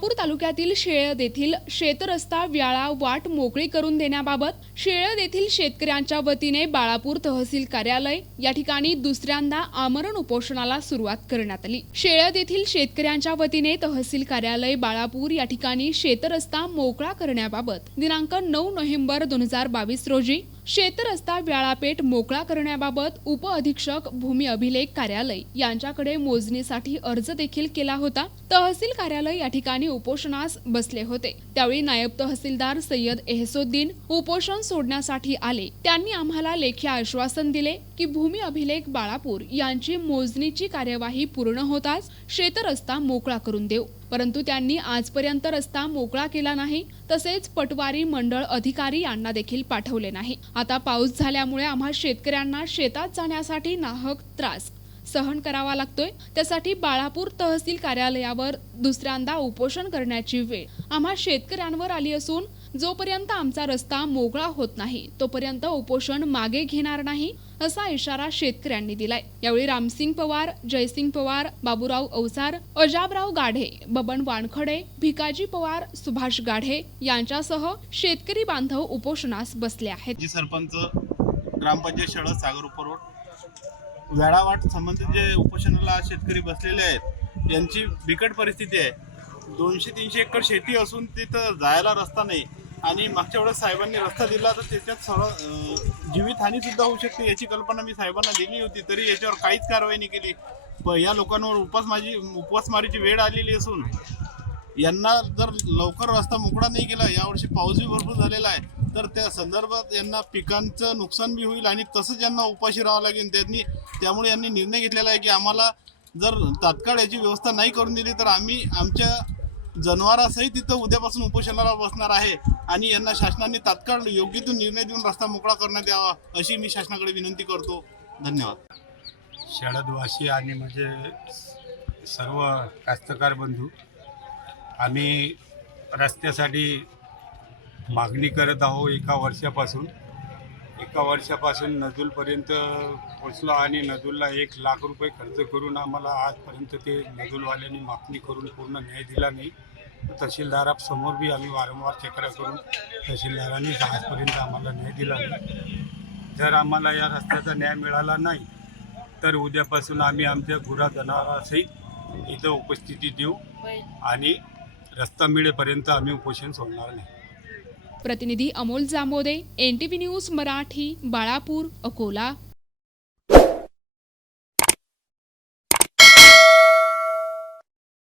बाळापूर तालुक्यातील शेळद येथील शेतरस्ता व्याळा वाट मोकळी करून देण्याबाबत शेळद येथील शेतकऱ्यांच्या वतीने बाळापूर तहसील कार्यालय या ठिकाणी दुसऱ्यांदा आमरण उपोषणाला सुरुवात करण्यात आली। शेळद येथील शेतकऱ्यांच्या वतीने तहसील कार्यालय बाळापूर या ठिकाणी शेतरस्ता मोकळा करण्याबाबत दिनांक 9 नोव्हेंबर 2022 रोजी शेतरस्ता व्याळापेठ मोकळा करण्याबाबत उप अधीक्षक भूमी अभिलेख कार्यालय यांच्याकडे मोजणीसाठी अर्ज देखील केला होता। तहसील कार्यालय या ठिकाणी उपोषणास बसले होते। त्यावेळी नायब तहसीलदार सय्यद एहसोद्दीन उपोषण सोडण्यासाठी आले। त्यांनी आम्हाला लेखी आश्वासन दिले की भूमी अभिलेख बाळापूर यांची मोजणीची कार्यवाही पूर्ण होताच शेतरस्ता मोकळा करून देऊ, परंतु त्यांनी आजपर्यंत रस्ता मोकळा केला नाही। तसेच पटवारी मंडळ अधिकारी यांना देखील पाठवले नाही। आता पाऊस झाल्यामुळे आम्हा शेतकऱ्यांना शेतात जाण्यासाठी नाहक त्रास सहन करावा लागतोय। त्यासाठी बाळापूर तहसील कार्यालयावर दुसऱ्यांदा उपोषण करण्याची वेळ आम्हा शेतकऱ्यांवर आली असून जोपर्यंत आमचा रस्ता मोकळा होत नाही तोपर्यंत उपोषण मागे घेणार नाही, असा इशारा शेतकऱ्यांनी दिलाय। यावेळी रामसिंग पवार, जयसिंग पवार, बाबूराव अवसार, अजाबराव गाढे, बबन वानखडे, भिकाजी पवार, सुभाष गाढे यांच्यासह शेतकरी बांधव उपोषणास बसले आहेत। सरपंच ग्रामपंचायत शेळद सागर उपरोड वेळावाट संबंधित जे उपोषणाला शेतकरी बसलेले आहेत यांची बिकट परिस्थिती आहे। 200-300 एकर शेती असून तिथं जायला रस्ता नाही आणि मागच्या वेळेस साहेबांनी रस्ता दिला तर त्याच्यात सरळ जीवितहानी सुद्धा होऊ शकते याची कल्पना मी साहेबांना दिली होती, तरी याच्यावर काहीच कारवाई नाही केली। या लोकांवर उपासमारीची वेळ आलेली असून यांना जर लवकर रस्ता मोकळा नाही केला, यावर्षी पाऊसही भरपूर झालेला आहे, तर त्या संदर्भात यांना पिकांचं नुकसान बी होईल आणि तसंच यांना उपाशी राहावं लागेल। त्यामुळे यांनी निर्णय घेतलेला आहे की आम्हाला जर तात्काळ याची व्यवस्था नाही करून दिली तर आम्ही आमच्या जनावरांसहित तिथं उद्यापासून उपोषणाला बसणार आहे आणि यांना शासनाने तात्काळ योग्य तो निर्णय देऊन रस्ता मोकळा करण्यात यावा अशी मी शासनाकडे विनंती करतो। धन्यवाद। शेळदवासी आणि म्हणजे सर्व कास्तकार बंधू आम्ही रस्त्यासाठी मागणी करत आहोत। एका वर्षापासून नजूलपर्यंत पोचलो आणि नजूलला 1 लाख रुपये खर्च करून आम्हाला आजपर्यंत ते नजूलवाल्यांनी मागणी करून पूर्ण न्याय दिला नाही। तहसीलदारासमोर बी आम्ही वारंवार चक्रा करून तहसीलदारांनी आजपर्यंत आम्हाला न्याय दिला नाही। जर आम्हाला या रस्त्याचा न्याय मिळाला नाही तर उद्यापासून आम्ही आमच्या गुरा जनावरांसहित इथं उपस्थिती देऊ आणि रस्ता मिळेपर्यंत आम्ही उपोषण सोडणार नाही। प्रतिनिधी अमोल जांबोदे, NTV न्यूज मराठी, बाळापूर, अकोला।